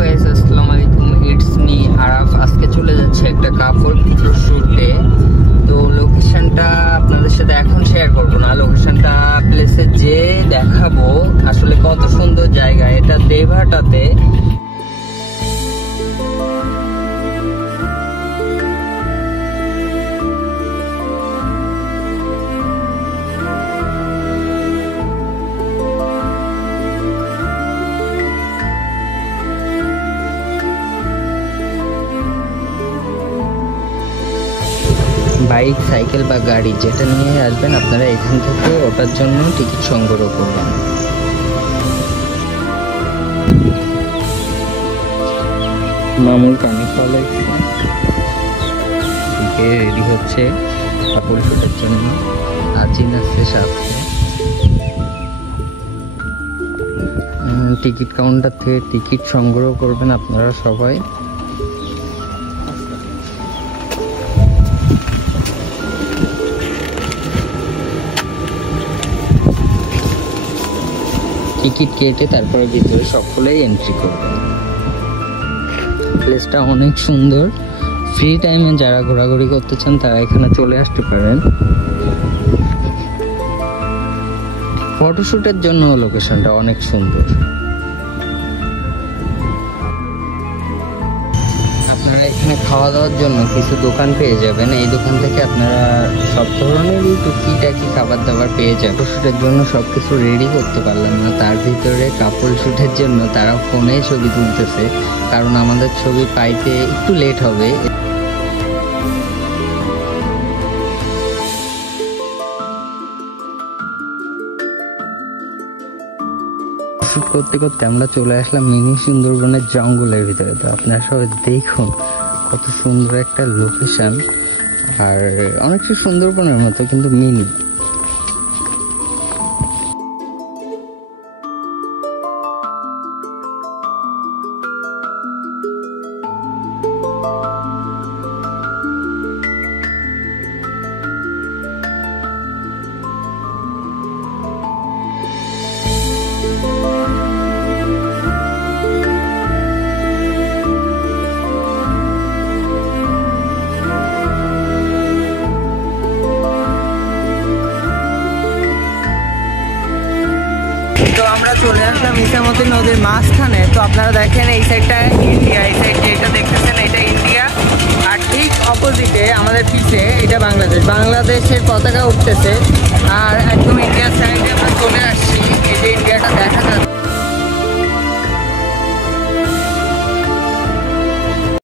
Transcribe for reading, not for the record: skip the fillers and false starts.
গাইস, আসসালামু আলাইকুম। It's me Araf. আজকে চলে যাচ্ছে একটা কাপড় শুটে। তো লোকেশনটা আপনাদের সাথে এখন শেয়ার করব না, লোকেশনটা প্লেসে যে দেখাবো। আসলে কত সুন্দর জায়গা এটা, দেবহাটাতে। বাইক, সাইকেল বা গাড়ি যেটা নিয়ে আসবেন আপনারা এখান থেকে ওটার জন্য টিকিট সংগ্রহ করবেন। মামুর পানি খাওয়া লাগছে, রেডি হচ্ছে কাপড় শুটের জন্য। আজিন আসছে সাথে। টিকিট কাউন্টার থেকে টিকিট সংগ্রহ করবেন আপনারা সবাই। টিকিট কেটে তারপরে ভিতরে সকলেই এন্ট্রি করবেন। প্লেসটা অনেক সুন্দর। ফ্রি টাইমে যারা ঘোরাঘুরি করতে চান তারা এখানে চলে আসতে পারেন। ফটোশুটের জন্য লোকেশনটা অনেক সুন্দর। আপনারা এখানে খাওয়া দাওয়ার জন্য কিছু দোকান পেয়ে যাবেন। এই দোকান থেকে আপনারা সব ধরনেরই টুকিটাকি খাবার দাবার পেয়ে যাবেন। ফটোশুটের জন্য সবকিছু রেডি করতে পারলাম না, তার ভিতরে কাপড় শুটের জন্য তারা ফোনে ছবি তুলতেছে, কারণ আমাদের ছবি পাইতে একটু লেট হবে। শুট করতে করতে আমরা চলে আসলাম মিনি সুন্দরবনের জঙ্গলের ভিতরে। তো আপনারা সবাই দেখুন কত সুন্দর একটা লোকেশন, আর অনেকটা সুন্দরবনের মতো কিন্তু মিনি। তো আমরা চলে আসলাম ইসামতি নদীর মাঝখানে। তো আপনারা দেখেন এই সাইডটা ইন্ডিয়া, এই সাইড যেটা দেখতেছেন এটা ইন্ডিয়া, আর ঠিক অপোজিটে আমাদের পিছে এটা বাংলাদেশ। বাংলাদেশের পতাকা উঠতেছে, আর একদম ইন্ডিয়ার সাইডে আমরা চলে আসছি। এই যে ইন্ডিয়াটা দেখা যাচ্ছে।